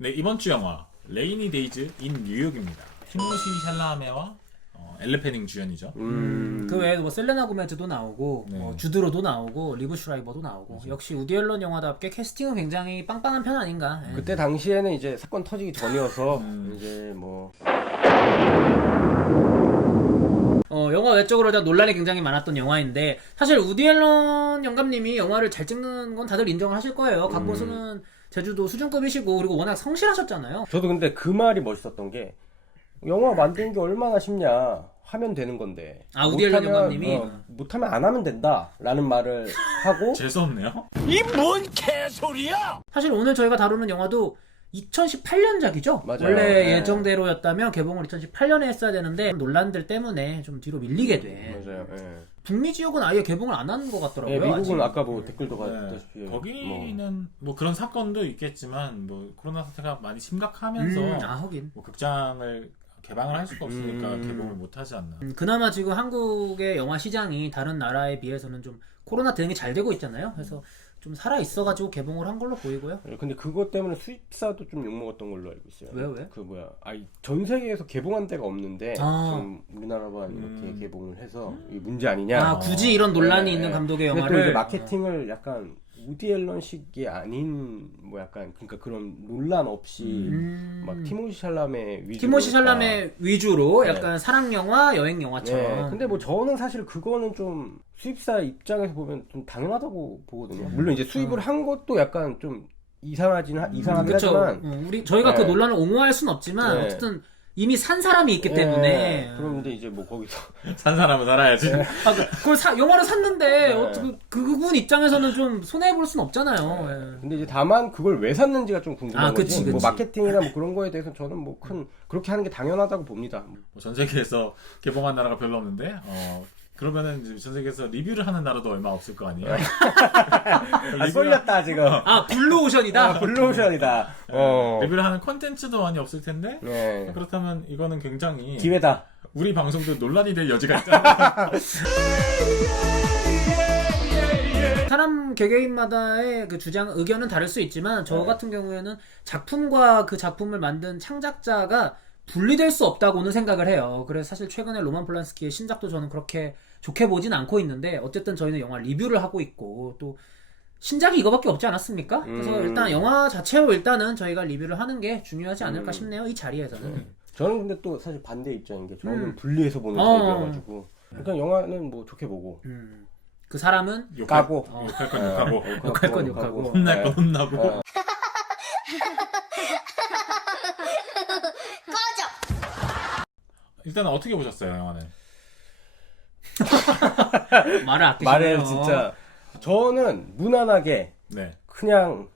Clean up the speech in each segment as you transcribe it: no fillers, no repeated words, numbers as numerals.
네, 이번 주 영화 레이니 데이즈 인 뉴욕입니다. 티모시 샬라메와 엘레 페닝 주연이죠. 그 외에도 뭐 셀레나 고메즈도 나오고 네. 주드로도 나오고 리브 슈라이버도 나오고 그렇죠. 역시 우디 앨런 영화답게 캐스팅은 굉장히 빵빵한 편 아닌가. 예. 그때 당시에는 이제 사건 터지기 전이어서 이제 뭐 영화 외적으로 논란이 굉장히 많았던 영화인데 사실 우디 앨런 영감님이 영화를 잘 찍는 건 다들 인정을 하실 거예요. 각고수는 제주도 수준급이시고 그리고 워낙 성실하셨잖아요. 저도 근데 그 말이 멋있었던 게 영화 만드는 게 얼마나 쉽냐, 하면 되는 건데 우디 앨런 영감님이 못하면 안 하면 된다 라는 말을 하고 재수없네요. 이 뭔 개소리야! 사실 오늘 저희가 다루는 영화도 2018년작이죠. 맞아요. 원래 네. 예정대로였다면 개봉을 2018년에 했어야 되는데 논란들 때문에 좀 뒤로 밀리게 돼. 맞아요. 예. 북미 지역은 아예 개봉을 안 한 것 같더라고요. 예, 미국은 아직. 아까 뭐 댓글도 네, 봤다시피 거기는 뭐 그런 사건도 있겠지만 뭐 코로나 사태가 많이 심각하면서 하긴. 뭐 극장을 개방을 할 수가 없으니까 개봉을 못 하지 않나. 그나마 지금 한국의 영화 시장이 다른 나라에 비해서는 좀 코로나 대응이 잘 되고 있잖아요. 그래서 좀 살아 있어가지고 개봉을 한 걸로 보이고요. 근데 그것 때문에 수입사도 좀 욕먹었던 걸로 알고 있어요. 왜? 그 전 세계에서 개봉한 데가 없는데 지금 우리나라만 이렇게 개봉을 해서 이게 문제 아니냐. 굳이 이런 논란이 네. 있는 감독의 근데 또 영화를 이제 마케팅을 약간 우디 앨런식이 아닌 뭐 약간 그러니까 그런 논란 없이 막 티모시 샬라메 위주로 티모시 샬라메 위주로 네. 약간 사랑 영화, 여행 영화처럼. 네. 근데 뭐 저는 사실 그거는 좀 수입사 입장에서 보면 좀 당연하다고 보거든요. 물론 이제 수입을 한 것도 약간 좀 이상하긴 그쵸. 하지만 저희가 그 네. 논란을 옹호할 순 없지만 네. 어쨌든 이미 산 사람이 있기 때문에. 그런데 이제 뭐 거기서 산 사람은 살아야지. 그걸 영화를 샀는데 그분 입장에서는 좀 손해 볼 순 없잖아요. 예. 근데 이제 다만 그걸 왜 샀는지가 좀 궁금한 거지. 그치. 뭐 마케팅이나 뭐 그런 거에 대해서 저는 뭐 큰 그렇게 하는 게 당연하다고 봅니다. 뭐 전 세계에서 개봉한 나라가 별로 없는데 그러면은 이제 전 세계에서 리뷰를 하는 나라도 얼마 없을 거 아니에요. 쏠렸다 지금. 블루오션이다. 블루오션이다. 리뷰를 하는 콘텐츠도 많이 없을 텐데 네. 그렇다면 이거는 굉장히 기회다. 우리 방송도 논란이 될 여지가 있잖아요. 사람 개개인마다의 그 주장, 의견은 다를 수 있지만 저 같은 경우에는 작품과 그 작품을 만든 창작자가 분리될 수 없다고는 생각을 해요. 그래서 사실 최근에 로만 폴란스키의 신작도 저는 그렇게 좋게 보진 않고 있는데 어쨌든 저희는 영화 리뷰를 하고 있고 또 신작이 이거밖에 없지 않았습니까? 그래서 일단 영화 자체로 일단은 저희가 리뷰를 하는 게 중요하지 않을까 싶네요. 이 자리에서는. 저는 근데 또 사실 반대 입장인 게 저는 분리해서 보는 타입이어가지고 그러니까 영화는 뭐 좋게 보고 그 사람은 까고 욕할 건 욕하고 욕할 건 욕하고 혼날 건 혼나고 일단 어떻게 보셨어요 영화는? 말을 아끼시네요. 말을 진짜 저는 무난하게 네. 그냥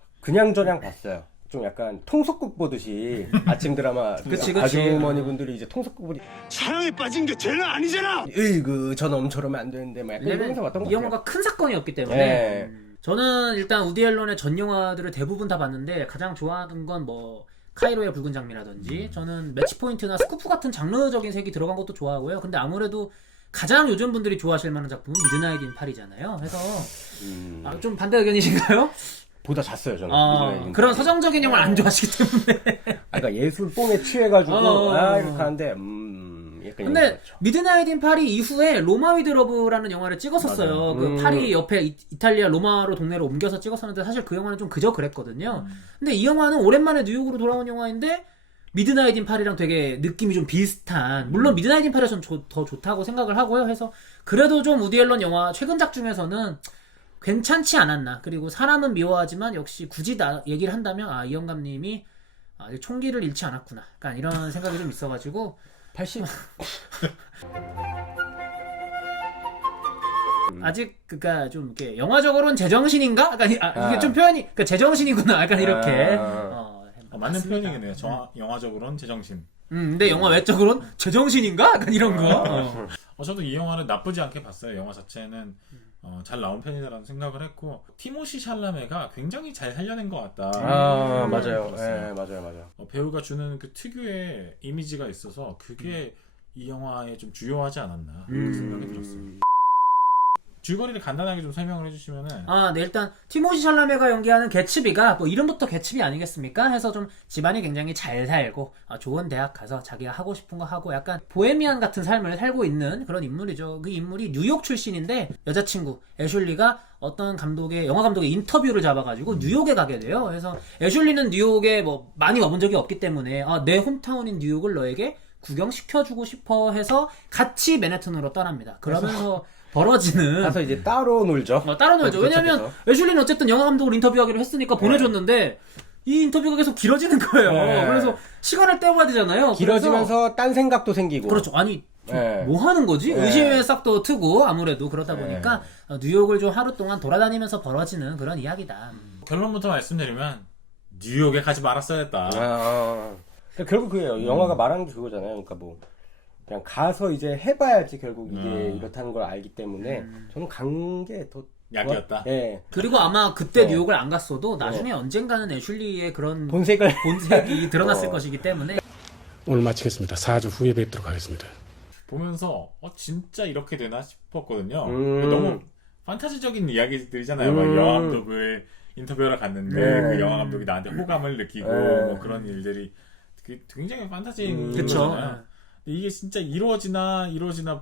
봤어요. 좀 약간 통속국 보듯이 아침 드라마 그치. 아주머니분들이 이제 통속국 보니 사랑에 빠진 게 죄는 아니잖아! 으이그 저놈처럼 안 되는데 막 약간 이러면서 봤던 것 이 같아요. 영화가 큰 사건이었기 때문에 네. 저는 일단 우디 앨런의 전 영화들을 대부분 다 봤는데 가장 좋아하는 건 뭐 카이로의 붉은 장미라든지 저는 매치 포인트나 스쿠프 같은 장르적인 색이 들어간 것도 좋아하고요. 근데 아무래도 가장 요즘 분들이 좋아하실 만한 작품은 미드나잇 인 파리잖아요. 그래서 좀 반대 의견이신가요? 보다 잤어요 저는. 그런 서정적인 영화를 안 좋아하시기 때문에. 그러니까 예술 뽕에 취해가지고 이렇게 하는데 약간 근데 이런 거죠. 미드나잇 인 파리 이후에 로마 위드 러브라는 영화를 찍었었어요. 그 파리 옆에 이탈리아 로마로 동네로 옮겨서 찍었었는데 사실 그 영화는 좀 그저 그랬거든요. 근데 이 영화는 오랜만에 뉴욕으로 돌아온 영화인데 미드나잇 인 파리랑 되게 느낌이 좀 비슷한, 물론 미드나잇 인 파리가 전 더 좋다고 생각을 하고요. 해서 그래도 좀 우디 앨런 영화 최근작 중에서는 괜찮지 않았나. 그리고 사람은 미워하지만 역시 굳이 얘기를 한다면 이 영감님이 아직 총기를 잃지 않았구나. 약간 이런 생각이 좀 있어가지고 80. 아직 그니까 좀 이렇게 영화적으로는 제정신인가? 약간 이게 좀 표현이 그러니까 제정신이구나. 약간 이렇게 맞는 맞습니다. 표현이겠네요. 영화적으로는 제정신. 근데 영화 외적으로는 제정신인가? 약간 이런 거. 저도 이 영화를 나쁘지 않게 봤어요. 영화 자체는 잘 나온 편이다라는 생각을 했고 티모시 샬라메가 굉장히 잘 살려낸 것 같다. 맞아요. 들었어요. 네, 맞아요. 배우가 주는 그 특유의 이미지가 있어서 그게 이 영화에 좀 주요하지 않았나 그런 생각이 들었어요. 줄거리를 간단하게 좀 설명을 해주시면은. 네, 일단 티모시 샬라메가 연기하는 개츠비가 뭐 이름부터 개츠비 아니겠습니까? 해서 좀 집안이 굉장히 잘 살고 좋은 대학 가서 자기가 하고 싶은 거 하고 약간 보헤미안 같은 삶을 살고 있는 그런 인물이죠. 그 인물이 뉴욕 출신인데 여자친구 애슐리가 어떤 영화 감독의 인터뷰를 잡아가지고 뉴욕에 가게 돼요. 그래서 애슐리는 뉴욕에 뭐 많이 와본 적이 없기 때문에 내 홈타운인 뉴욕을 너에게 구경시켜주고 싶어 해서 같이 맨해튼으로 떠납니다. 그러면서 벌어지는 가서 이제 따로 놀죠. 따로 놀죠. 왜냐면 애슐리는 어쨌든 영화 감독을 인터뷰하기로 했으니까 보내줬는데 이 인터뷰가 계속 길어지는 거예요. 네. 그래서 시간을 때워야 되잖아요. 길어지면서 딴 생각도 생기고. 그렇죠. 아니 네. 뭐 하는 거지? 네. 의심의 싹도 트고 아무래도 그러다 보니까 뉴욕을 좀 하루 동안 돌아다니면서 벌어지는 그런 이야기다. 결론부터 말씀드리면 뉴욕에 가지 말았어야 했다. 그러니까 결국 그게요. 영화가 말하는 게 그거잖아요. 그러니까 뭐 그냥 가서 이제 해봐야지 결국 이게 이렇다는 걸 알기 때문에 저는 간 게 더 약이었다. 예. 그리고 아마 그때 뉴욕을 안 갔어도 나중에 언젠가는 애슐리의 그런 본색이 드러났을 것이기 때문에 오늘 마치겠습니다. 4주 후에 뵙도록 하겠습니다. 보면서 진짜 이렇게 되나 싶었거든요. 너무 판타지적인 이야기들이잖아요. 막 영화 감독을 인터뷰하러 갔는데 그 영화 감독이 나한테 호감을 느끼고 뭐 그런 일들이 굉장히 판타지인 거잖아요. 이게 진짜 이루어지나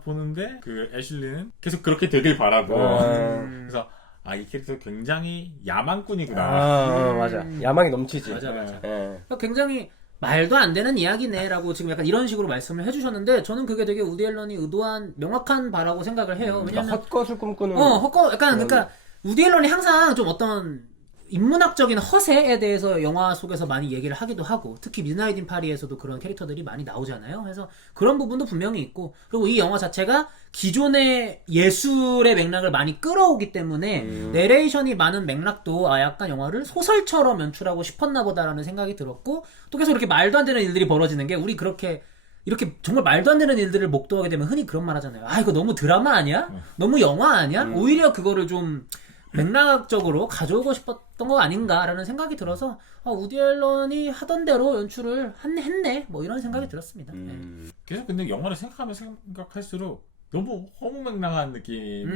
보는데 그 애슐리는 계속 그렇게 되길 바라고 그래서 이 캐릭터 굉장히 야망꾼이구나. 맞아. 야망이 넘치지. 맞아. 예. 굉장히 말도 안 되는 이야기네라고 지금 약간 이런 식으로 말씀을 해주셨는데 저는 그게 되게 우디 앨런이 의도한 명확한 바라고 생각을 해요. 왜냐면 헛것을 꿈꾸는. 약간 그러니까 우디 앨런이 항상 좀 어떤 인문학적인 허세에 대해서 영화 속에서 많이 얘기를 하기도 하고 특히 미드나잇 인 파리에서도 그런 캐릭터들이 많이 나오잖아요. 그래서 그런 부분도 분명히 있고 그리고 이 영화 자체가 기존의 예술의 맥락을 많이 끌어오기 때문에 내레이션이 많은 맥락도 약간 영화를 소설처럼 연출하고 싶었나 보다라는 생각이 들었고 또 계속 이렇게 말도 안 되는 일들이 벌어지는 게 우리 이렇게 정말 말도 안 되는 일들을 목도하게 되면 흔히 그런 말 하잖아요. 이거 너무 드라마 아니야? 너무 영화 아니야? 오히려 그거를 좀 맥락적으로 가져오고 싶었던 거 아닌가라는 생각이 들어서 우디 앨런이 하던 대로 연출을 했네 뭐 이런 생각이 들었습니다. 계속 근데 영화를 생각하면 생각할수록 너무 허무맹랑한 느낌이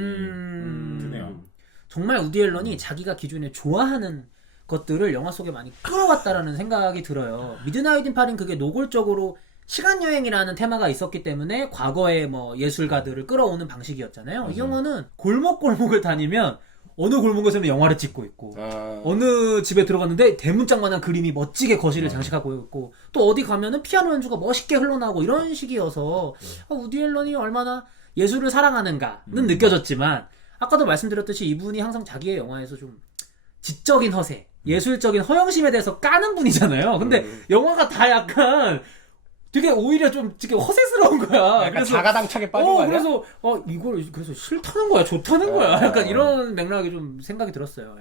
드네요. 정말 우디 앨런이 자기가 기존에 좋아하는 것들을 영화 속에 많이 끌어왔다라는 생각이 들어요. 미드나잇 인 파리는 그게 노골적으로 시간여행이라는 테마가 있었기 때문에 과거의 뭐 예술가들을 끌어오는 방식이었잖아요. 이 영화는 골목골목을 다니면 어느 골목에서는 영화를 찍고 있고 어느 집에 들어갔는데 대문짝만한 그림이 멋지게 거실을 장식하고 있고 또 어디 가면은 피아노 연주가 멋있게 흘러나오고 이런 식이어서 우디 앨런이 얼마나 예술을 사랑하는가는 느껴졌지만 아까도 말씀드렸듯이 이분이 항상 자기의 영화에서 좀 지적인 허세, 예술적인 허영심에 대해서 까는 분이잖아요. 근데 영화가 다 약간 되게 오히려 좀 되게 허세스러운 거야. 그래서 자가당착에 빠진 거 아니야? 그래서 이걸 그래서 싫다는 거야, 좋다는 거야. 약간 이런 맥락이 좀 생각이 들었어요.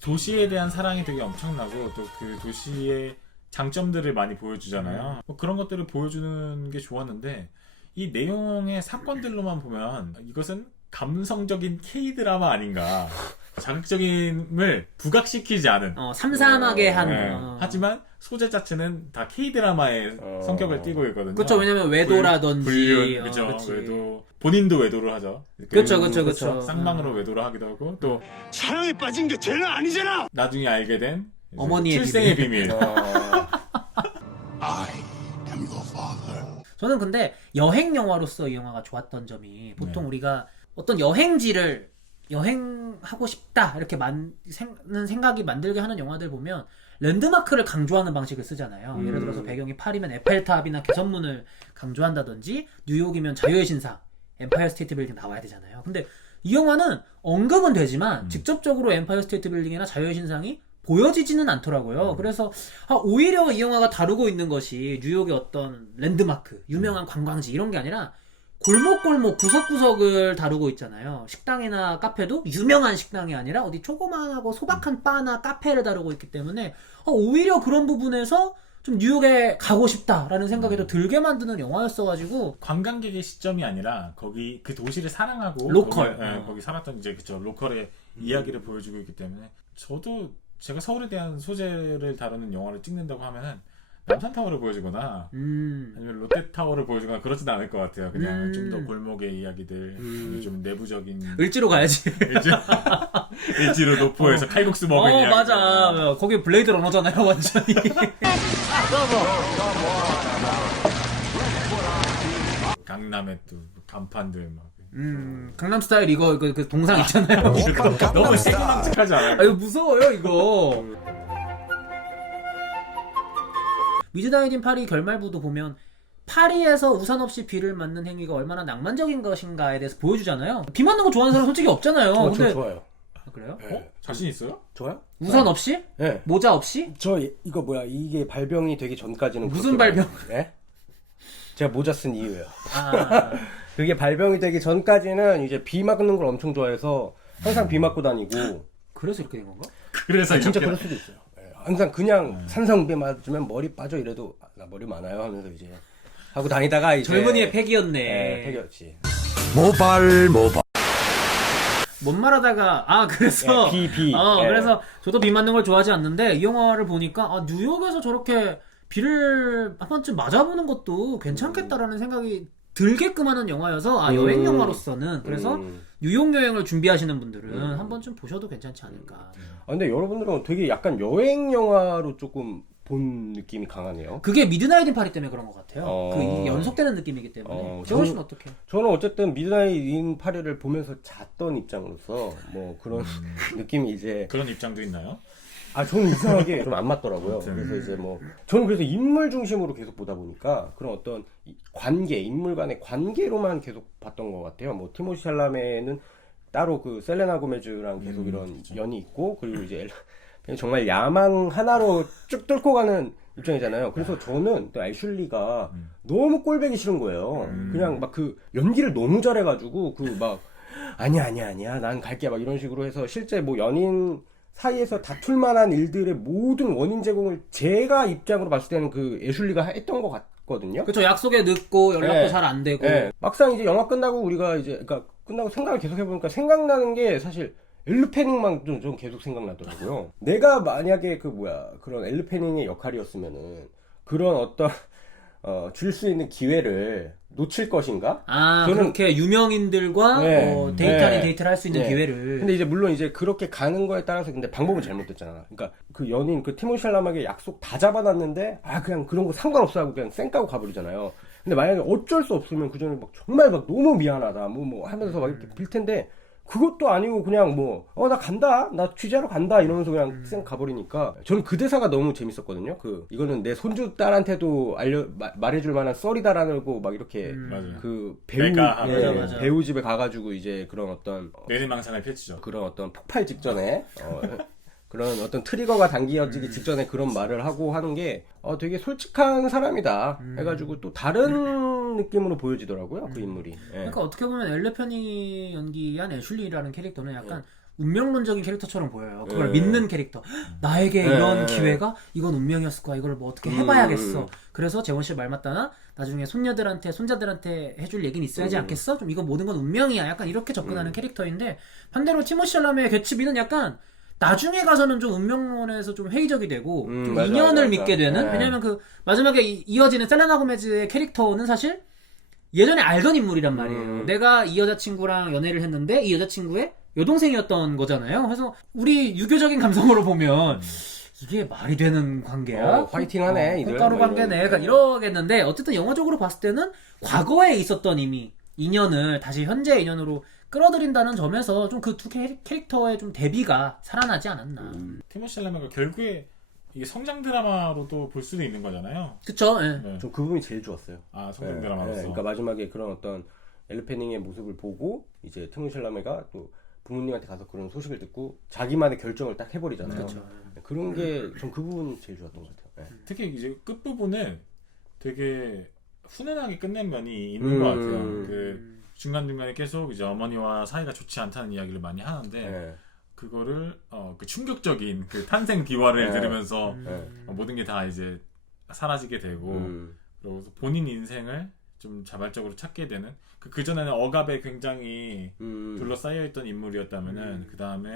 도시에 대한 사랑이 되게 엄청나고 또 그 도시의 장점들을 많이 보여주잖아요. 뭐 그런 것들을 보여주는 게 좋았는데 이 내용의 사건들로만 보면 이것은 감성적인 K-드라마 아닌가. 자극적인을 부각시키지 않은 삼삼하게 한 하지만 소재 자체는 다 K-드라마의 성격을 띠고 있거든요. 그렇죠. 왜냐면 외도라든지 불륜, 그렇죠. 외도. 본인도 외도를 하죠. 그렇죠. 쌍방으로 외도를 하기도 하고 또 사랑에 빠진 게 죄는 아니잖아. 나중에 알게 된 어머니의 출생의 비밀. I am your father. 저는 근데 여행 영화로서 이 영화가 좋았던 점이 보통 우리가 어떤 여행지를 여행하고 싶다 이렇게 생각이 만들게 하는 영화들 보면 랜드마크를 강조하는 방식을 쓰잖아요. 예를 들어서 배경이 파리면 에펠탑이나 개선문을 강조한다든지 뉴욕이면 자유의 신상, 엠파이어 스테이트 빌딩 나와야 되잖아요. 근데 이 영화는 언급은 되지만 직접적으로 엠파이어 스테이트 빌딩이나 자유의 신상이 보여지지는 않더라고요. 그래서 오히려 이 영화가 다루고 있는 것이 뉴욕의 어떤 랜드마크, 유명한 관광지 이런 게 아니라 골목골목 구석구석을 다루고 있잖아요. 식당이나 카페도 유명한 식당이 아니라 어디 조그만하고 소박한 바나 카페를 다루고 있기 때문에 오히려 그런 부분에서 좀 뉴욕에 가고 싶다라는 생각이 더 들게 만드는 영화였어가지고 관광객의 시점이 아니라 거기 그 도시를 사랑하고 로컬 거기 살았던 이제 그쵸 로컬의 이야기를 보여주고 있기 때문에 저도 제가 서울에 대한 소재를 다루는 영화를 찍는다고 하면은 남산타워를 보여주거나 아니면 롯데타워를 보여주거나 그러진 않을 것 같아요. 그냥 좀 더 골목의 이야기들, 좀 내부적인 을지로 가야지. 일지로 노포에서 칼국수 먹은 이야기. 맞아. 거기 블레이드 러너잖아요, 완전히. 강남에 또 간판들 막. 강남 스타일 이거 그 동상 있잖아요. 너무 세기망측하지 않아요? 아, 이거 무서워요, 이거. 미드나잇인 파리 결말부도 보면 파리에서 우산 없이 비를 맞는 행위가 얼마나 낭만적인 것인가에 대해서 보여주잖아요. 비 맞는 거 좋아하는 사람 솔직히 없잖아요. 저 근데 좋아요. 아, 그래요? 네. 자신 있어요? 좋아요? 우산 없이? 네. 모자 없이? 저 이거 뭐야 이게 발병이 되기 전까지는 무슨 그렇게 발병? 네? 제가 모자 쓴 이유예요. 아, 그게 발병이 되기 전까지는 이제 비 맞는 걸 엄청 좋아해서 항상 비 맞고 다니고. 그래서 이렇게 된 건가? 그래서 진짜 이렇게 그럴 수도 있어요. 예, 항상 그냥 산성비 맞으면 머리 빠져 이래도 아, 나 머리 많아요 하면서 이제 하고 다니다가 이제 젊은이의 팩이었네. 예, 팩이었지. 뭔 말하다가 그래서 비. 예. 그래서 저도 비 맞는 걸 좋아하지 않는데 이 영화를 보니까 뉴욕에서 저렇게 비를 한 번쯤 맞아보는 것도 괜찮겠다라는 생각이 들게끔 하는 영화여서 여행 영화로서는 그래서 뉴욕 여행을 준비하시는 분들은 한 번쯤 보셔도 괜찮지 않을까. 아, 근데 여러분들은 되게 약간 여행 영화로 조금 본 느낌이 강하네요. 그게 미드나잇 인 파리 때문에 그런 것 같아요. 그 연속되는 느낌이기 때문에. 재원 씨는 어떻게? 저는 어쨌든 미드나잇 인 파리를 보면서 잤던 입장으로서 뭐 그런 느낌이 이제 그런 입장도 있나요? 저는 이상하게 좀 안 맞더라고요. 그래서 이제 뭐 저는 그래서 인물 중심으로 계속 보다 보니까 그런 어떤 관계, 인물 간의 관계로만 계속 봤던 것 같아요. 뭐 티모시 샬라메는 따로 그 셀레나 고메즈랑 계속 이런 연이 있고 그리고 이제 그냥 정말 야망 하나로 쭉 뚫고 가는 입장이잖아요. 그래서 저는 또 애슐리가 너무 꼴보기 싫은 거예요. 그냥 막 그 연기를 너무 잘해가지고 그 막 아니야 난 갈게 막 이런 식으로 해서 실제 뭐 연인 사이에서 다툴 만한 일들의 모든 원인 제공을 제가 입장으로 봤을 때는 그 애슐리가 했던 것 같거든요. 그쵸, 약속에 늦고 연락도 네. 잘 안 되고. 네. 막상 이제 영화 끝나고 우리가 이제 그러니까 끝나고 생각을 계속 해보니까 생각나는 게 사실 엘르 페닝만 좀 계속 생각나더라고요. 내가 만약에 그런 엘르 페닝의 역할이었으면은 그런 어떤 줄 수 있는 기회를 놓칠 것인가? 저는 그렇게 유명인들과 데이트 아닌 데이트를 할 수 있는 기회를. 근데 이제 물론 이제 그렇게 가는 거에 따라서 근데 방법은 잘못됐잖아. 그러니까 그 연인 그 티모시 샬라메에게 약속 다 잡아놨는데 그냥 그런 거 상관없어 하고 그냥 쌩 까고 가버리잖아요. 근데 만약에 어쩔 수 없으면 그 전에 막 정말 막 너무 미안하다 뭐 하면서 막 이렇게 빌 텐데 그것도 아니고 그냥 나 간다 나 취재하러 간다 이러면서 그냥 쌩 가버리니까 저는 그 대사가 너무 재밌었거든요. 이거는 내 손주 딸한테도 말해줄 만한 썰이다라고 막 이렇게 맞아요. 그 배우 맞아. 배우 집에 가가지고 이제 그런 어떤 내리망상을 펼치죠. 그런 어떤 폭발 직전에 그런 어떤 트리거가 당겨지기 직전에 그런 말을 하고 하는 게 되게 솔직한 사람이다 해가지고 또 다른 느낌으로 보여지더라고요. 그 인물이. 예. 그러니까 어떻게 보면 엘레 편이 연기한 애슐리라는 캐릭터는 약간 운명론적인 캐릭터처럼 보여요. 그걸 믿는 캐릭터. 나에게 이런 기회가 이건 운명이었을 거야. 이걸 뭐 어떻게 해봐야겠어. 그래서 재원 씨 말 맞다나 나중에 손녀들한테 손자들한테 해줄 얘기는 있어야지 않겠어? 좀 이건 모든 건 운명이야. 약간 이렇게 접근하는 캐릭터인데 반대로 티모시 샬라메의 개츠비는 약간 나중에 가서는 좀 운명론에서 좀 회의적이 되고 좀 인연을 믿게 되는. 왜냐면 그 마지막에 이어지는 셀레나 고메즈의 캐릭터는 사실 예전에 알던 인물이란 말이에요. 내가 이 여자친구랑 연애를 했는데 이 여자친구의 여동생이었던 거잖아요. 그래서 우리 유교적인 감성으로 보면 이게 말이 되는 관계야? 화이팅하네 이들. 콩가루 관계네. 그러니까 이러겠는데 어쨌든 영화적으로 봤을 때는 과거에 있었던 이미 인연을 다시 현재 인연으로 끌어들인다는 점에서 좀 그 두 캐릭터의 좀 대비가 살아나지 않았나. 티모시 샬라메가 결국에 이게 성장 드라마로도 볼 수도 있는 거잖아요. 그쵸? 예. 네. 전 그 부분이 제일 좋았어요. 성장 드라마로서. 그러니까 마지막에 그런 어떤 엘르 페닝의 모습을 보고 이제 티모시 샬라메가 또 부모님한테 가서 그런 소식을 듣고 자기만의 결정을 딱 해버리잖아요. 그쵸. 그런 게 전 그 부분이 제일 좋았던 것 같아요. 네. 특히 이제 끝부분은 되게 훈훈하게 끝낸 면이 있는 것 같아요. 그 중간중간에 계속 이제 어머니와 사이가 좋지 않다는 이야기를 많이 하는데 그거를 그 충격적인 그 탄생 비화를 들으면서 모든 게 다 이제 사라지게 되고 그러고 본인 인생을 좀 자발적으로 찾게 되는 그 전에는 억압에 굉장히 둘러싸여 있던 인물이었다면은 그 다음에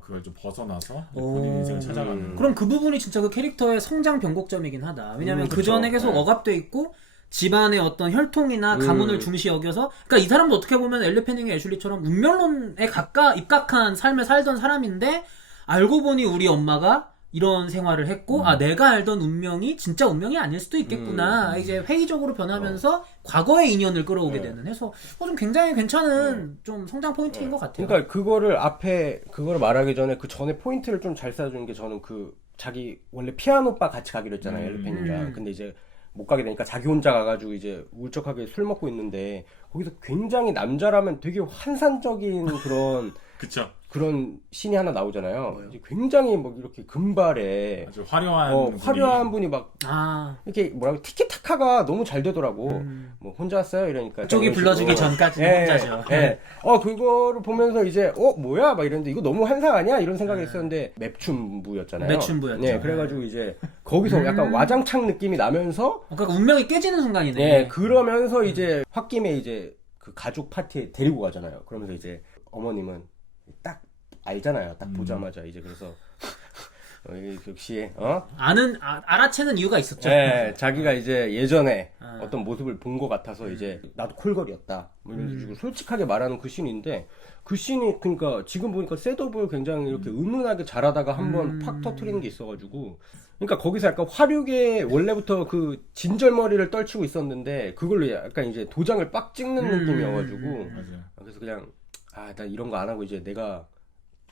그걸 좀 벗어나서 본인 인생을 찾아가는. 그럼 그 부분이 진짜 그 캐릭터의 성장 변곡점이긴 하다. 왜냐면 그 그쵸. 전에 계속 네. 억압돼 있고 집안의 어떤 혈통이나 가문을 중시 여겨서, 그러니까 이 사람도 어떻게 보면 엘리 패닝의 애슐리처럼 운명론에 입각한 삶을 살던 사람인데 알고 보니 우리 엄마가 이런 생활을 했고 내가 알던 운명이 진짜 운명이 아닐 수도 있겠구나. 이제 회의적으로 변하면서 과거의 인연을 끌어오게 되는 해서 좀 굉장히 괜찮은 좀 성장 포인트인 것 같아요. 그러니까 그거를 말하기 전에 그 전에 포인트를 좀 잘 쌓아주는 게 저는 그 자기 원래 피아노바 같이 가기로 했잖아요. 엘리펜이랑. 근데 이제 못 가게 되니까 자기 혼자 가가지고 이제 울적하게 술 먹고 있는데 거기서 굉장히 남자라면 되게 환상적인 그런 씬이 하나 나오잖아요. 이제 굉장히 뭐 이렇게 금발에 아주 화려한 화려한 분이 막 이렇게 뭐라고 티키타카가 너무 잘 되더라고. 뭐 혼자 왔어요 이러니까 쪽이 불러주기 전까지는 혼자죠. 그거를 보면서 이제 뭐야 막 이랬는데 이거 너무 환상 아니야 이런 생각이 있었는데 맵춘부였잖아요. 매춘부였죠. 네, 그래가지고 이제 거기서 약간 와장창 느낌이 나면서 그러니까 운명이 깨지는 순간이네. 네, 그러면서 이제 홧김에 이제 그 가족 파티에 데리고 가잖아요. 그러면서 이제 어머님은 딱 알잖아요. 딱 보자마자 이제 그래서 역시 알아채는 이유가 있었죠. 네, 자기가 이제 예전에 어떤 모습을 본 것 같아서 이제 나도 콜걸이었다 뭐 이런 식으로 솔직하게 말하는 그 씬인데 그 씬이 그러니까 지금 보니까 셋업을 굉장히 이렇게 은은하게 잘하다가 한번 팍 터트리는 게 있어가지고 그러니까 거기서 약간 화류계 원래부터 그 진절머리를 떨치고 있었는데 그걸로 약간 이제 도장을 빡 찍는 느낌이어가지고 맞아요. 그래서 그냥 나 이런 거 안 하고 이제 내가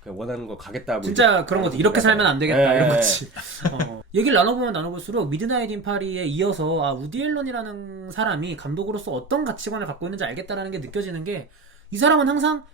그냥 원하는 거 가겠다. 뭐 진짜 그런 거지. 이렇게 살면 안 되겠다. 이런 거지. 네. 얘기를 나눠보면 나눠볼수록 미드나잇 인 파리에 이어서 우디 앨런이라는 사람이 감독으로서 어떤 가치관을 갖고 있는지 알겠다라는 게 느껴지는 게 이 사람은 항상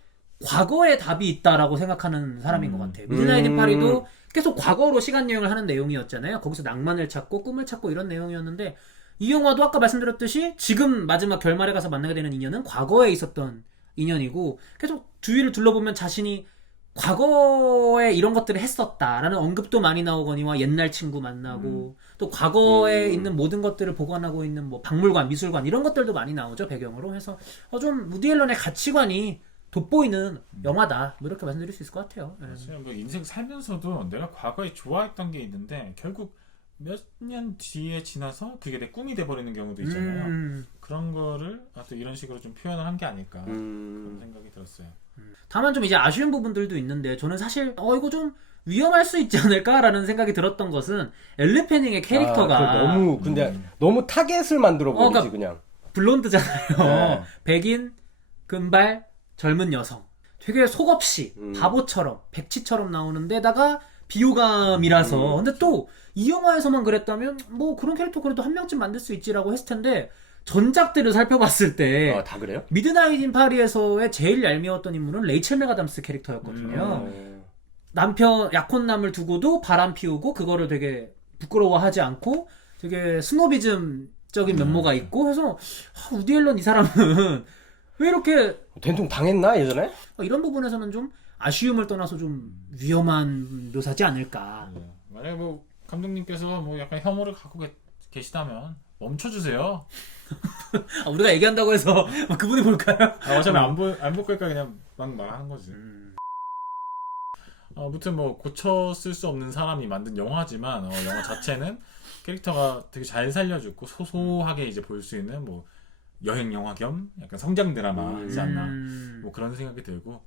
과거에 답이 있다라고 생각하는 사람인 것 같아요. 미드나잇 인 파리도 계속 과거로 시간 여행을 하는 내용이었잖아요. 거기서 낭만을 찾고 꿈을 찾고 이런 내용이었는데 이 영화도 아까 말씀드렸듯이 지금 마지막 결말에 가서 만나게 되는 인연은 과거에 있었던 인연이고 계속 주위를 둘러보면 자신이 과거에 이런 것들을 했었다라는 언급도 많이 나오거니와 옛날 친구 만나고 또 과거에 있는 모든 것들을 보관하고 있는 뭐 박물관, 미술관 이런 것들도 많이 나오죠 배경으로. 해서 좀 우디 앨런의 가치관이 돋보이는 영화다 뭐 이렇게 말씀드릴 수 있을 것 같아요. 사실 뭐 인생 살면서도 내가 과거에 좋아했던 게 있는데 결국 몇 년 뒤에 지나서 그게 내 꿈이 돼버리는 경우도 있잖아요. 그런 거를 또 이런 식으로 좀 표현을 한 게 아닐까 그런 생각이 들었어요. 다만 좀 이제 아쉬운 부분들도 있는데 저는 사실 이거 좀 위험할 수 있지 않을까라는 생각이 들었던 것은 엘리 패닝의 캐릭터가 근데 너무 타겟을 만들어 버리지 그냥 블론드잖아요. 네. 백인, 금발, 젊은 여성. 되게 속없이 바보처럼 백치처럼 나오는데다가 비호감이라서 근데 또 이 영화에서만 그랬다면 뭐 그런 캐릭터 그래도 한 명쯤 만들 수 있지라고 했을 텐데 전작들을 살펴봤을 때 다 그래요? 미드나잇 인 파리에서의 제일 얄미웠던 인물은 레이첼 메가담스 캐릭터였거든요. 남편 약혼남을 두고도 바람 피우고 그거를 되게 부끄러워하지 않고 되게 스노비즘적인 면모가 있고 해서 우디 앨런 이 사람은 왜 이렇게 된통 당했나 예전에? 이런 부분에서는 좀 아쉬움을 떠나서 좀 위험한 묘사지 않을까. 만약에 뭐 감독님께서 뭐 약간 혐오를 갖고 계시다면 멈춰주세요. 우리가 얘기한다고 해서 그분이 볼까요? 어차피 안 볼 거니까 그냥 막 말하는 거지. 아무튼 뭐 고쳐 쓸 수 없는 사람이 만든 영화지만 영화 자체는 캐릭터가 되게 잘 살려주고 소소하게 이제 볼 수 있는 뭐 여행 영화 겸 약간 성장 드라마이지 않나 뭐 그런 생각이 들고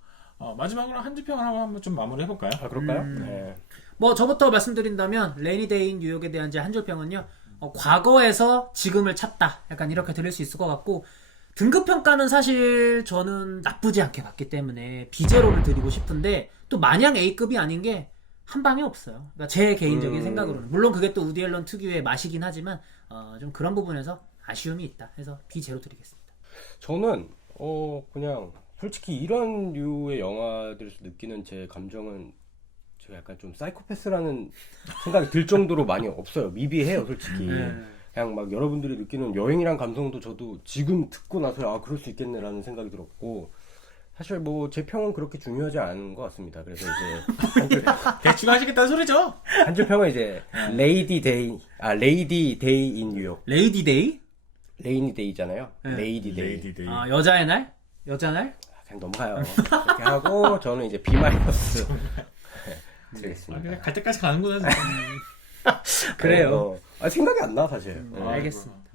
마지막으로 한 줄 평을 하고 한번 좀 마무리 해볼까요? 그럴까요? 네. 뭐 저부터 말씀드린다면 레이니 데이인 뉴욕에 대한 제 한 줄 평은요. 과거에서 지금을 찾다. 약간 이렇게 들을 수 있을 것 같고 등급평가는 사실 저는 나쁘지 않게 봤기 때문에 B제로를 드리고 싶은데 또 마냥 A급이 아닌 게 한 방에 없어요. 그러니까 제 개인적인 생각으로는 물론 그게 또 우디 앨런 특유의 맛이긴 하지만 좀 그런 부분에서 아쉬움이 있다 해서 B제로 드리겠습니다. 저는 그냥 솔직히 이런 류의 영화들에서 느끼는 제 감정은 제가 약간 좀 사이코패스라는 생각이 들 정도로 많이 없어요. 미비해요 솔직히. 그냥 막 여러분들이 느끼는 여행이란 감성도 저도 지금 듣고 나서 그럴 수 있겠네라는 생각이 들었고 사실 뭐 제 평은 그렇게 중요하지 않은 것 같습니다. 그래서 이제 대충 하시겠다는 소리죠? 한 줄 평은 이제 레이디 데이 인 뉴욕. 레이디 데이? 레이니데이잖아요. 네. 레이디데이. 레이디데이. 아, 여자의 날? 여자 날? 그냥 넘어가요. 그렇게 하고 저는 이제 B 마이너스 드리겠습니다. 그냥 갈 때까지 가는구나 진짜. 그래요. 생각이 안 나 사실. 알겠습니다.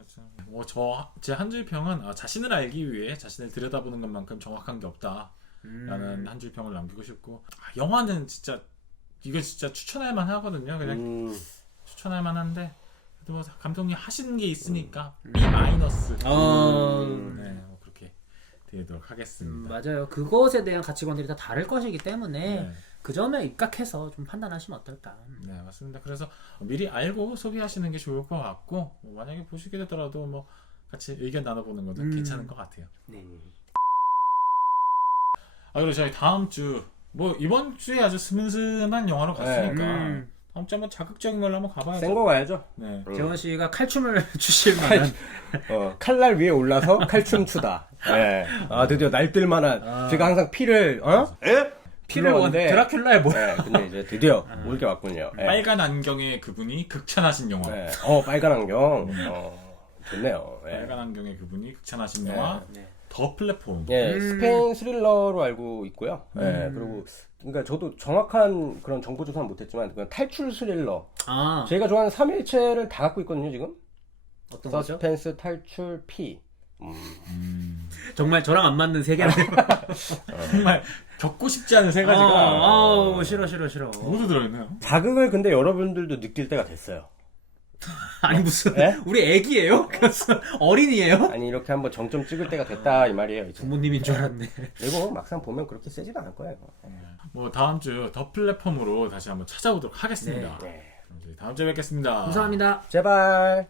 제 한 줄 평은 자신을 알기 위해 자신을 들여다보는 것만큼 정확한 게 없다라는 한 줄 평을 남기고 싶고 영화는 진짜 이거 진짜 추천할 만하거든요. 그냥 추천할 만한데 그래도 뭐 감독님 하시는 게 있으니까 B 마이너스. 네, 뭐 그렇게 드리도록 하겠습니다. 맞아요. 그것에 대한 가치관들이 다 다를 것이기 때문에 네. 그 점에 입각해서 좀 판단하시면 어떨까. 네, 맞습니다. 그래서 미리 알고 소비하시는 게 좋을 것 같고 뭐 만약에 보시게 되더라도 뭐 같이 의견 나눠보는 것도 괜찮은 것 같아요. 네. 그리고 저희 다음 주 뭐 이번 주에 아주 스문스문한 영화로 갔으니까 다음 주에 한번 자극적인 걸로 한번 가봐야죠. 센 거 가야죠. 네. 재원 씨가 칼춤을 추실 만한 칼날 위에 올라서 칼춤 추다. 네. 드디어 날뜰만한. 제가 항상 피를 피를 드라큘라의 뭐? 네, 근데 이제 드디어 올 게 왔군요. 네. 빨간 안경의 그분이 극찬하신 영화. 네. 빨간 안경. 좋네요. 네. 빨간 안경의 그분이 극찬하신 영화. 더 플랫폼. 예, 스페인 스릴러로 알고 있고요. 예, 그리고 그러니까 저도 정확한 그런 정보 조사는 못했지만 그냥 탈출 스릴러. 제가 좋아하는 3일체를 다 갖고 있거든요 지금. 어떤 거죠? 서스펜스, 탈출, 피. 정말 저랑 안 맞는 세 개네요. 정말 겪고 싶지 않은 세 가지가 싫어. 모두 들어있네요. 자극을 근데 여러분들도 느낄 때가 됐어요. 아니 무슨 네? 우리 애기예요? 그래서 어린이예요? 아니 이렇게 한번 정점 찍을 때가 됐다 이 말이에요. 이제. 부모님인 줄 알았네. 그리고 막상 보면 그렇게 세지도 않을 거예요. 뭐 다음 주 더 플랫폼으로 다시 한번 찾아오도록 하겠습니다. 네. 그럼 저희 다음 주에 뵙겠습니다. 감사합니다. 제발.